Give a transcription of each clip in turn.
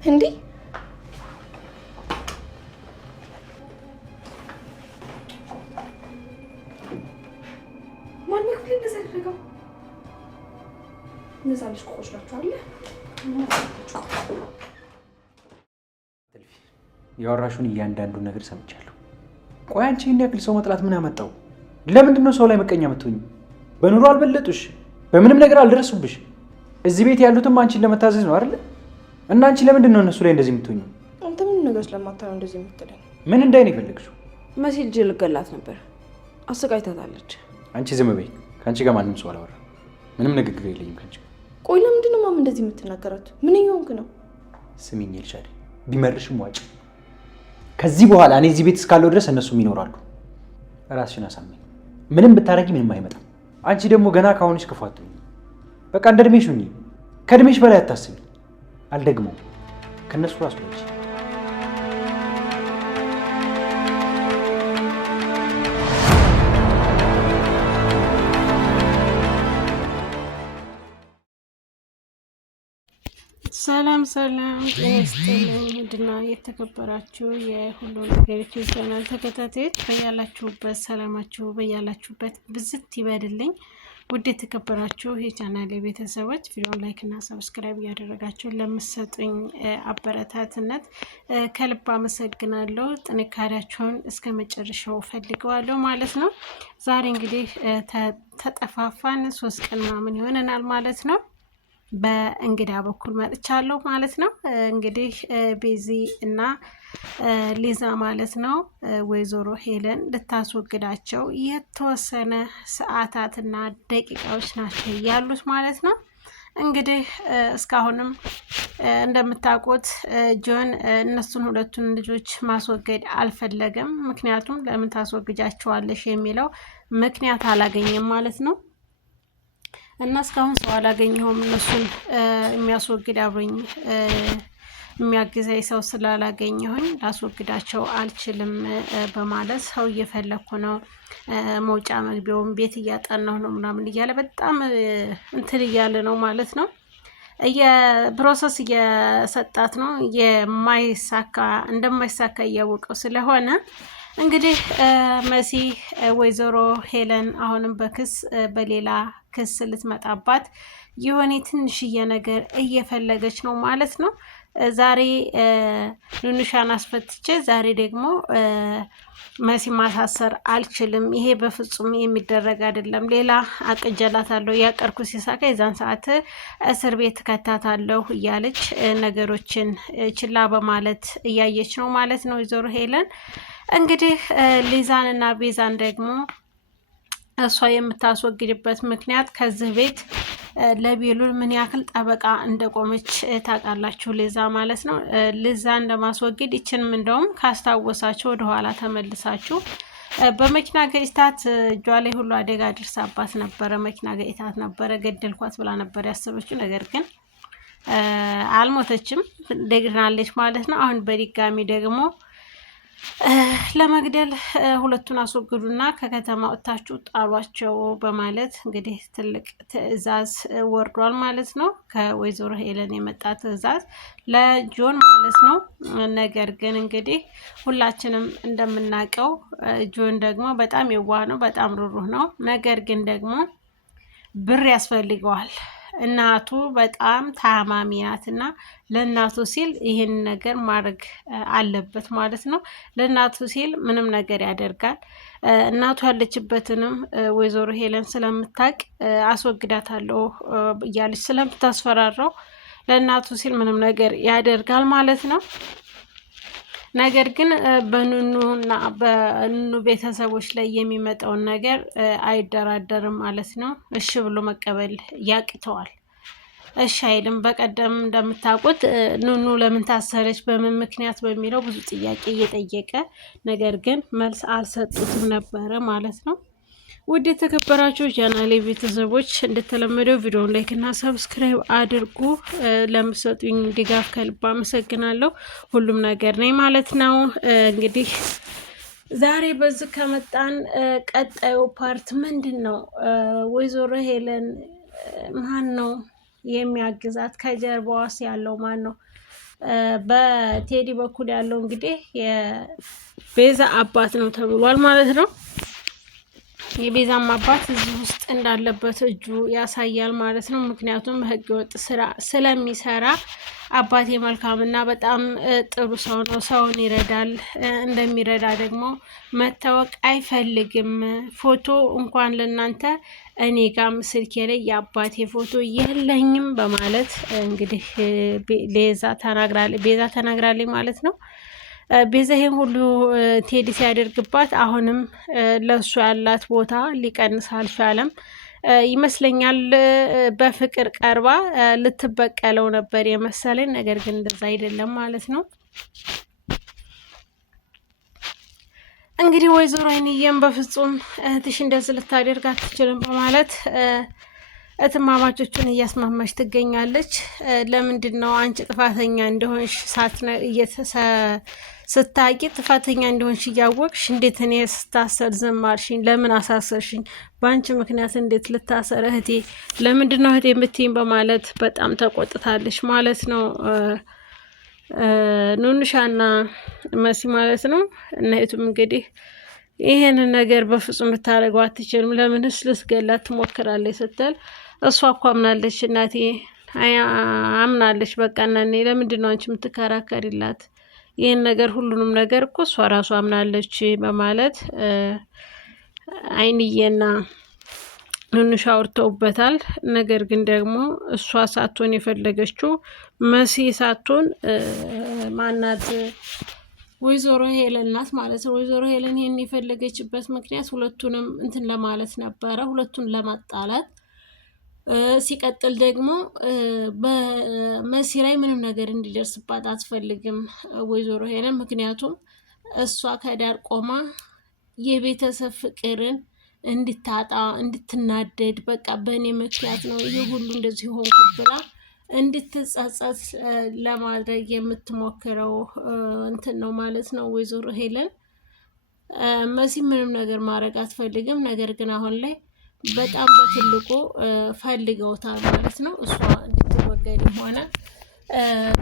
እንዴ ማን ነው እንደዛ ያደረገው? እነዛ ልጅ ቆቆሽላችኋል። ያወራሹን እያንዳንዱን ነገር ሰምቻለሁ። ቆይ አንቺ ይሄን ያክል ሰው መጥላት ምን አመጣው? ለምንድን ነው ሰው ላይ መቀኛ የምትሆኚ? በኑሮ አልበለጡሽ፣ በምንም ነገር አልደረሱብሽ። እዚህ ቤት ያሉትም አንቺን ለመታዘዝ ነው አይደል? እና አንቺ ለምንድን ነው እነሱ ላይ እንደዚህ የምትሆኚ? አንተ ምን ነገር ስለማታየው እንደዚህ የምትለኝ? ምን እንዳይን የፈለግሽው? መሲ ልጅ ልገላት ነበር፣ አሰቃይታታለች። አንቺ ዝም በይ። ከአንቺ ጋር ማንም ሰው አላወራ። ምንም ንግግር የለኝም ከአንቺ ጋር። ቆይ ለምንድን ነው ማም እንደዚህ የምትናገራት? ምን እየሆንክ ነው? ስሚኝ ልሻል፣ ቢመርሽም ዋጭ። ከዚህ በኋላ እኔ እዚህ ቤት እስካለው ድረስ እነሱም ይኖራሉ። ራስሽን አሳመኝ። ምንም ብታረጊ ምንም አይመጣም። አንቺ ደግሞ ገና ካሁንሽ ክፉ አትሁኚ። በቃ እንደ እድሜሽ ሁኚ። ከእድሜሽ በላይ አታስቢ። አልደግሞም። ከነሱ ራስ ወጪ ሰላም ውድና የተከበራችሁ የሁሉ ነገር ቻናል ተከታታዮች በያላችሁበት ሰላማችሁ በያላችሁበት ብዝት ይበልልኝ። ውድ የተከበራችሁ የቻናል ቤተሰቦች ቪዲዮን ላይክ እና ሰብስክራይብ እያደረጋችሁ ለምትሰጡኝ አበረታትነት ከልብ አመሰግናለሁ። ጥንካሬያችሁን እስከ መጨረሻው ፈልገዋለሁ ማለት ነው። ዛሬ እንግዲህ ተጠፋፋን 3 ቀን ምናምን ይሆነናል ማለት ነው። በእንግዳ በኩል መጥቻለሁ ማለት ነው። እንግዲህ ቤዚ እና ሊዛ ማለት ነው ወይዘሮ ሄለን ልታስወግዳቸው የተወሰነ ሰዓታትና ደቂቃዎች ናቸው ያሉት ማለት ነው። እንግዲህ እስካሁንም እንደምታውቁት ጆን እነሱን ሁለቱን ልጆች ማስወገድ አልፈለገም። ምክንያቱም ለምን ታስወግጃቸዋለሽ የሚለው ምክንያት አላገኘም ማለት ነው። እና እስካሁን ሰው አላገኘሁም፣ እነሱን የሚያስወግድ አብሮኝ የሚያግዘኝ ሰው ስላላገኘሁኝ ላስወግዳቸው አልችልም በማለት ሰው እየፈለኩ ነው፣ መውጫ መግቢያውን ቤት እያጠናሁ ነው ምናምን እያለ በጣም እንትን እያለ ነው ማለት ነው። የፕሮሰስ እየሰጣት ነው። እንደማይሳካ እያወቀው ስለሆነ እንግዲህ መሲ ወይዘሮ ሄለን አሁንም በሌላ ክስ ልትመጣባት የሆነ ትንሽዬ ነገር እየፈለገች ነው ማለት ነው። ዛሬ ኑኑሻን አስፈትቼ ዛሬ ደግሞ መሲ ማሳሰር አልችልም፣ ይሄ በፍጹም የሚደረግ አይደለም፣ ሌላ አቅጀላታለሁ፣ ያቀርኩ ሲሳካ የዛን ሰዓት እስር ቤት ከታታለሁ እያለች ነገሮችን ችላ በማለት እያየች ነው ማለት ነው ወይዘሮ ሄለን። እንግዲህ ሊዛን እና ቤዛን ደግሞ እሷ የምታስወግድበት ምክንያት ከዚህ ቤት ለቤሉል ምን ያክል ጠበቃ እንደቆመች ታውቃላችሁ፣ ሊዛ ማለት ነው። ሊዛን ለማስወገድ ይችንም እንደውም ካስታወሳችሁ ወደኋላ ተመልሳችሁ በመኪና ገጭታት እጇ ላይ ሁሉ አደጋ ደርሳባት ነበረ። መኪና ገጭታት ነበረ፣ ገደልኳት ብላ ነበር ያሰበችው። ነገር ግን አልሞተችም፣ ደግናለች ማለት ነው። አሁን በድጋሚ ደግሞ ለመግደል ሁለቱን አስወግዱና ከከተማ ወጥታችሁ ጣሏቸው በማለት እንግዲህ ትልቅ ትዕዛዝ ወርዷል ማለት ነው። ከወይዘሮ ሄለን የመጣ ትዕዛዝ ለጆን ማለት ነው። ነገር ግን እንግዲህ ሁላችንም እንደምናውቀው ጆን ደግሞ በጣም የዋህ ነው፣ በጣም ሩሩህ ነው። ነገር ግን ደግሞ ብር ያስፈልገዋል። እናቱ በጣም ታማሚ ናትና ለእናቱ ሲል ይህን ነገር ማድረግ አለበት ማለት ነው። ለእናቱ ሲል ምንም ነገር ያደርጋል። እናቱ ያለችበትንም ወይዘሮ ሄለን ስለምታውቅ አስወግዳታለሁ እያለች ስለምታስፈራራው ለእናቱ ሲል ምንም ነገር ያደርጋል ማለት ነው። ነገር ግን በኑኑና በኑኑ ቤተሰቦች ላይ የሚመጣውን ነገር አይደራደርም ማለት ነው። እሺ ብሎ መቀበል ያቅተዋል። እሺ አይልም። በቀደም እንደምታውቁት ኑኑ ለምን ታሰረች፣ በምን ምክንያት በሚለው ብዙ ጥያቄ እየጠየቀ ነገር ግን መልስ አልሰጡትም ነበረ ማለት ነው። ውድ የተከበራችሁ ቻናሌ ቤተሰቦች እንደተለመደው ቪዲዮውን ላይክ እና ሰብስክራይብ አድርጉ። ለምትሰጡኝ ድጋፍ ከልብ አመሰግናለሁ። ሁሉም ነገር ነኝ ማለት ነው። እንግዲህ ዛሬ በዚህ ከመጣን ቀጣዩ ፓርት ምንድን ነው? ወይዘሮ ሄለን ማን ነው የሚያግዛት? ከጀርባዋስ ያለው ማን ነው? በቴዲ በኩል ያለው እንግዲህ የቤዛ አባት ነው ተብሏል ማለት ነው። የቤዛም አባት እዚህ ውስጥ እንዳለበት እጁ ያሳያል ማለት ነው። ምክንያቱም ህገወጥ ስራ ስለሚሰራ አባቴ መልካምና በጣም ጥሩ ሰው ነው፣ ሰውን ይረዳል። እንደሚረዳ ደግሞ መታወቅ አይፈልግም። ፎቶ እንኳን ለእናንተ እኔ ጋም ስልኬ ላይ የአባቴ ፎቶ የለኝም በማለት እንግዲህ ቤዛ ተናግራለች ማለት ነው። ቤዛ ይሄን ሁሉ ቴዲ ሲያደርግባት አሁንም ለሱ ያላት ቦታ ሊቀንስ አልቻለም ይመስለኛል። በፍቅር ቀርባ ልትበቀለው ነበር የመሰለኝ፣ ነገር ግን እንደዛ አይደለም ማለት ነው። እንግዲህ ወይዘሮ አይንዬም በፍጹም እህትሽ እንደዚህ ልታደርግ አትችልም በማለት እትማማቾቹን እያስማማች ትገኛለች። ለምንድን ነው አንቺ ጥፋተኛ እንደሆንሽ ስታቂ ጥፋተኛ እንደሆንሽ እያወቅሽ እንዴት እኔ ስታሰር ዝም አልሽኝ? ለምን አሳሰርሽኝ? በአንቺ ምክንያት እንዴት ልታሰር እህቴ? ለምንድን ነው እህቴ የምትይኝ? በማለት በጣም ተቆጥታለች ማለት ነው። ኑንሻና መሲ ማለት ነው። እናቱም እንግዲህ ይሄንን ነገር በፍጹም ልታደርገው አትችልም፣ ለምንስ ልትገላት ትሞክራለች ስትል እሷ እኮ አምናለች እናቴ አምናለች። በቃ እናኔ ለምንድን ነው አንቺ የምትከራከሪላት? ይህን ነገር ሁሉንም ነገር እኮ እሷ ራሷ አምናለች በማለት አይንዬና ኑንሻ አውርተውበታል። ነገር ግን ደግሞ እሷ ሳትሆን የፈለገችው መሲ ሳትሆን ማናት ወይዘሮ ሄለን ናት ማለት ነው። ወይዘሮ ሄለን ይሄን የፈለገችበት ምክንያት ሁለቱንም እንትን ለማለት ነበረ፣ ሁለቱን ለማጣላት። ሲቀጥል ደግሞ በመሲ ላይ ምንም ነገር እንዲደርስባት አትፈልግም ወይዘሮ ሄለን። ምክንያቱም እሷ ከዳር ቆማ የቤተሰብ ፍቅርን እንድታጣ እንድትናደድ፣ በቃ በእኔ ምክንያት ነው ይሄ ሁሉ እንደዚህ ሆንኩ ብላ እንድትጸጸት ለማድረግ የምትሞክረው እንትን ነው ማለት ነው ወይዘሮ ሄለን። መሲ ምንም ነገር ማድረግ አትፈልግም። ነገር ግን አሁን ላይ በጣም በትልቁ ፈልገውታል ማለት ነው። እሷ እንድትወገድ ሆነ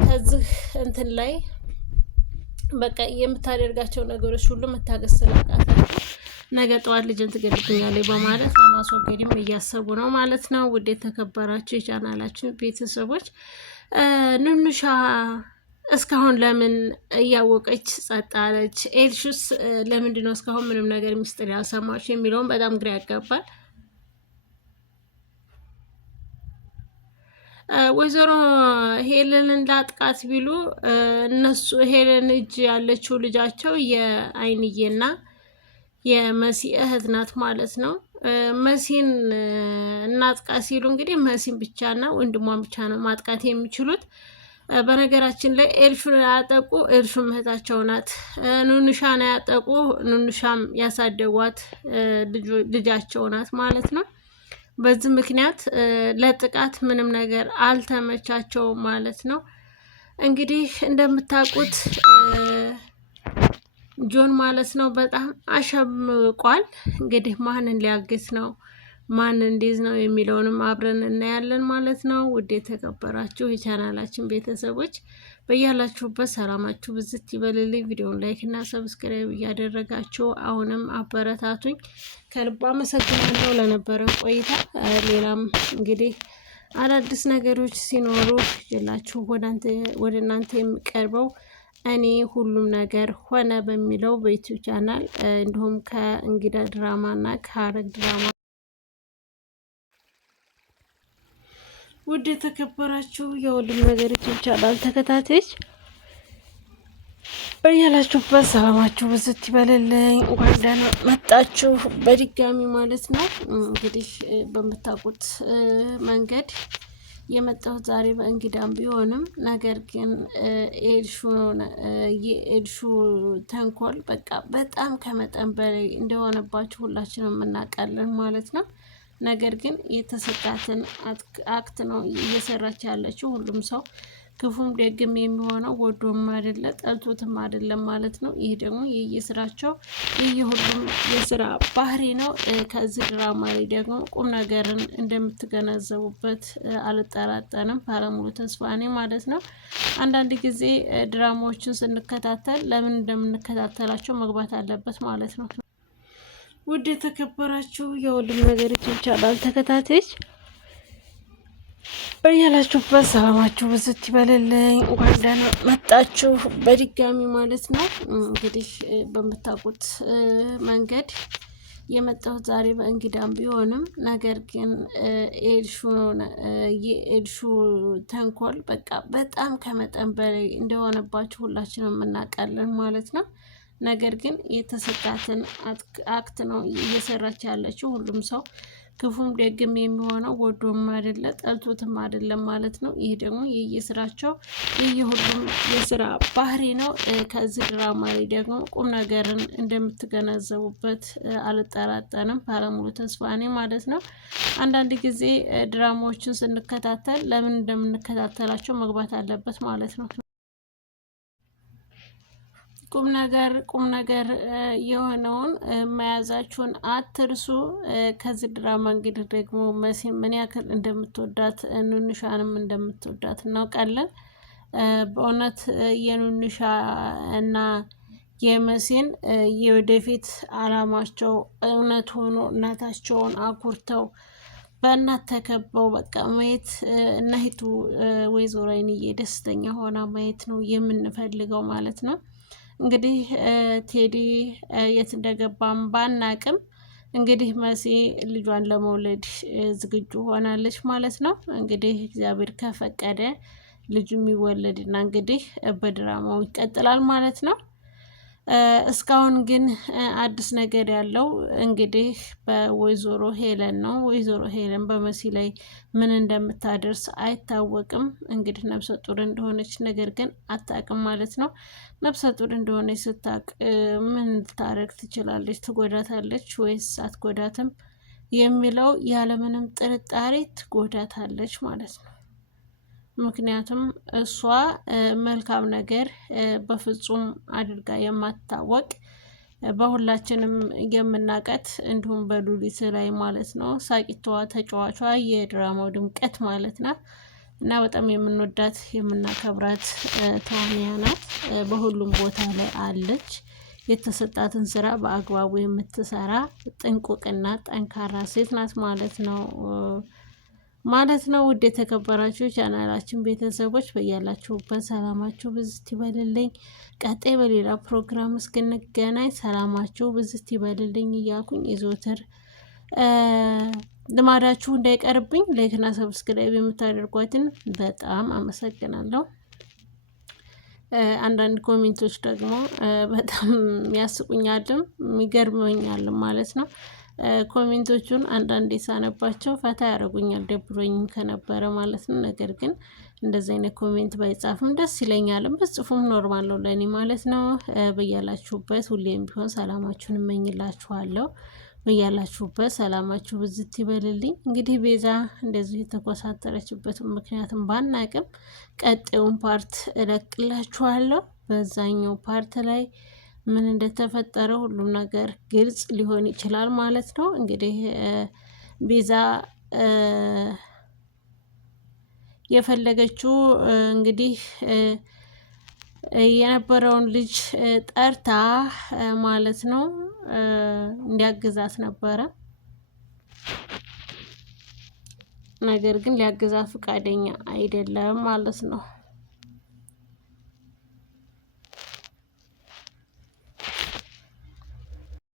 ከዚህ እንትን ላይ በቃ የምታደርጋቸው ነገሮች ሁሉ መታገስ ስላቃታቸው ነገ ጠዋት ልጅን ትገድብኛለች በማለት ለማስወገድም እያሰቡ ነው ማለት ነው። ውድ የተከበራችሁ የቻናላችን ቤተሰቦች ኑኑሻ እስካሁን ለምን እያወቀች ጸጥ አለች? ኤልሹስ ለምንድን ነው እስካሁን ምንም ነገር ሚስጥር ያልሰማች የሚለውን በጣም ግራ ያጋባል። ወይዘሮ ሄለንን ላጥቃት ቢሉ እነሱ ሄለን እጅ ያለችው ልጃቸው የአይንዬና የመሲ እህት ናት ማለት ነው። መሲን እናጥቃት ሲሉ እንግዲህ መሲን ብቻና ወንድሟን ብቻ ነው ማጥቃት የሚችሉት። በነገራችን ላይ ኤልሹን ያጠቁ ኤልሹም እህታቸው ናት። ኑኑሻን ያጠቁ ኑኑሻም ያሳደጓት ልጃቸው ናት ማለት ነው። በዚህ ምክንያት ለጥቃት ምንም ነገር አልተመቻቸውም ማለት ነው። እንግዲህ እንደምታውቁት ጆን ማለት ነው በጣም አሸምቋል። እንግዲህ ማንን ሊያግት ነው ማን እንዲዝ ነው የሚለውንም አብረን እናያለን ማለት ነው። ውድ የተከበራችሁ የቻናላችን ቤተሰቦች በያላችሁበት ሰላማችሁ ብዝት ይበልልኝ። ቪዲዮን ላይክ እና ሰብስክራይብ እያደረጋችሁ አሁንም አበረታቱኝ። ከልብ አመሰግናለሁ ለነበረን ቆይታ። ሌላም እንግዲህ አዳዲስ ነገሮች ሲኖሩ ይላችሁ ወደ እናንተ የሚቀርበው እኔ ሁሉም ነገር ሆነ በሚለው በዩቲዩብ ቻናል እንዲሁም ከእንግዳ ድራማ እና ከሀረግ ድራማ ውድ የተከበራችሁ የሁሉም ነገር ዩቲዩብ ቻናል ተከታታዮች በያላችሁበት ሰላማችሁ ብዝት ይበልልኝ። እንኳን ደህና መጣችሁ በድጋሚ ማለት ነው። እንግዲህ በምታውቁት መንገድ የመጣሁት ዛሬ በእንግዳም ቢሆንም ነገር ግን የኤልሹ ተንኮል በቃ በጣም ከመጠን በላይ እንደሆነባችሁ ሁላችንም እናውቃለን ማለት ነው። ነገር ግን የተሰጣትን አክት ነው እየሰራች ያለችው። ሁሉም ሰው ክፉም ደግም የሚሆነው ወዶም አይደለ ጠልቶትም አይደለም ማለት ነው። ይህ ደግሞ የየስራቸው የየሁሉም የስራ ባህሪ ነው። ከዚህ ድራማ ላይ ደግሞ ቁም ነገርን እንደምትገነዘቡበት አልጠራጠርም፣ ባለሙሉ ተስፋ ነኝ ማለት ነው። አንዳንድ ጊዜ ድራማዎችን ስንከታተል ለምን እንደምንከታተላቸው መግባት አለበት ማለት ነው። ውድ የተከበራችሁ የሁሉም ነገር ይቻላል ተከታታዮች በያላችሁበት ሰላማችሁ ብዝት ይበልልኝ። እንኳን ደህና መጣችሁ በድጋሚ ማለት ነው። እንግዲህ በምታውቁት መንገድ የመጣሁት ዛሬ በእንግዳም ቢሆንም ነገር ግን የኤልሹ ተንኮል በቃ በጣም ከመጠን በላይ እንደሆነባችሁ ሁላችንም እናውቃለን ማለት ነው። ነገር ግን የተሰጣትን አክት ነው እየሰራች ያለችው። ሁሉም ሰው ክፉም ደግም የሚሆነው ወዶም አይደለ ጠልቶትም አይደለም ማለት ነው። ይህ ደግሞ የየስራቸው የየሁሉም የስራ ባህሪ ነው። ከዚህ ድራማ ላይ ደግሞ ቁም ነገርን እንደምትገነዘቡበት አልጠራጠርም፣ ባለሙሉ ተስፋ ነኝ ማለት ነው። አንዳንድ ጊዜ ድራማዎችን ስንከታተል ለምን እንደምንከታተላቸው መግባት አለበት ማለት ነው። ቁም ነገር የሆነውን መያዛችሁን አትርሱ። ከዚህ ድራማ እንግዲህ ደግሞ መሲ ምን ያክል እንደምትወዳት ኑንሻንም እንደምትወዳት እናውቃለን። በእውነት የኑንሻ እና የመሲን የወደፊት አላማቸው እውነት ሆኖ እናታቸውን አኩርተው በእናት ተከበው በቃ ማየት እናሂቱ ወይዘሮ አይንዬ ደስተኛ ሆና ማየት ነው የምንፈልገው ማለት ነው። እንግዲህ ቴዲ የት እንደገባም ባናቅም እንግዲህ መሲ ልጇን ለመውለድ ዝግጁ ሆናለች ማለት ነው። እንግዲህ እግዚአብሔር ከፈቀደ ልጁ የሚወለድና እንግዲህ በድራማው ይቀጥላል ማለት ነው። እስካሁን ግን አዲስ ነገር ያለው እንግዲህ በወይዘሮ ሄለን ነው። ወይዘሮ ሄለን በመሲ ላይ ምን እንደምታደርስ አይታወቅም። እንግዲህ ነፍሰ ጡር እንደሆነች ነገር ግን አታውቅም ማለት ነው። ነፍሰ ጡር እንደሆነች ስታውቅ ምን ልታረግ ትችላለች? ትጎዳታለች ወይስ አትጎዳትም የሚለው ያለምንም ጥርጣሬ ትጎዳታለች ማለት ነው። ምክንያቱም እሷ መልካም ነገር በፍጹም አድርጋ የማትታወቅ በሁላችንም የምናውቃት እንዲሁም በሉሊት ላይ ማለት ነው ሳቂቷ ተጫዋቿ የድራማው ድምቀት ማለት ናት እና በጣም የምንወዳት የምናከብራት ተዋንያ ናት። በሁሉም ቦታ ላይ አለች። የተሰጣትን ስራ በአግባቡ የምትሰራ ጥንቁቅና ጠንካራ ሴት ናት ማለት ነው ውድ የተከበራችሁ ቻናላችን ቤተሰቦች በያላችሁበት ሰላማችሁ ብዝት ይበልልኝ። ቀጣይ በሌላ ፕሮግራም እስክንገናኝ ሰላማችሁ ብዝት ይበልልኝ እያልኩኝ የዘወትር ልማዳችሁ እንዳይቀርብኝ ላይክና ሰብስክራይብ የምታደርጓትን በጣም አመሰግናለሁ። አንዳንድ ኮሜንቶች ደግሞ በጣም ያስቁኛልም ይገርመኛልም ማለት ነው። ኮሜንቶቹን አንዳንዴ ሳነባቸው ፈታ ያደርጉኛል ደብሮኝ ከነበረ ማለት ነው። ነገር ግን እንደዚህ አይነት ኮሜንት ባይጻፍም ደስ ይለኛልም፣ በጽፉም ኖርማል ነው ለእኔ ማለት ነው። በያላችሁበት ሁሌም ቢሆን ሰላማችሁን እመኝላችኋለሁ። በያላችሁበት ሰላማችሁ ብዝት ይበልልኝ። እንግዲህ ቤዛ እንደዚህ የተኮሳተረችበትን ምክንያትም ባናቅም ቀጣዩን ፓርት እለቅላችኋለሁ። በዛኛው ፓርት ላይ ምን እንደተፈጠረ ሁሉም ነገር ግልጽ ሊሆን ይችላል ማለት ነው። እንግዲህ ቤዛ የፈለገችው እንግዲህ የነበረውን ልጅ ጠርታ ማለት ነው እንዲያግዛት ነበረ። ነገር ግን ሊያግዛት ፈቃደኛ አይደለም ማለት ነው።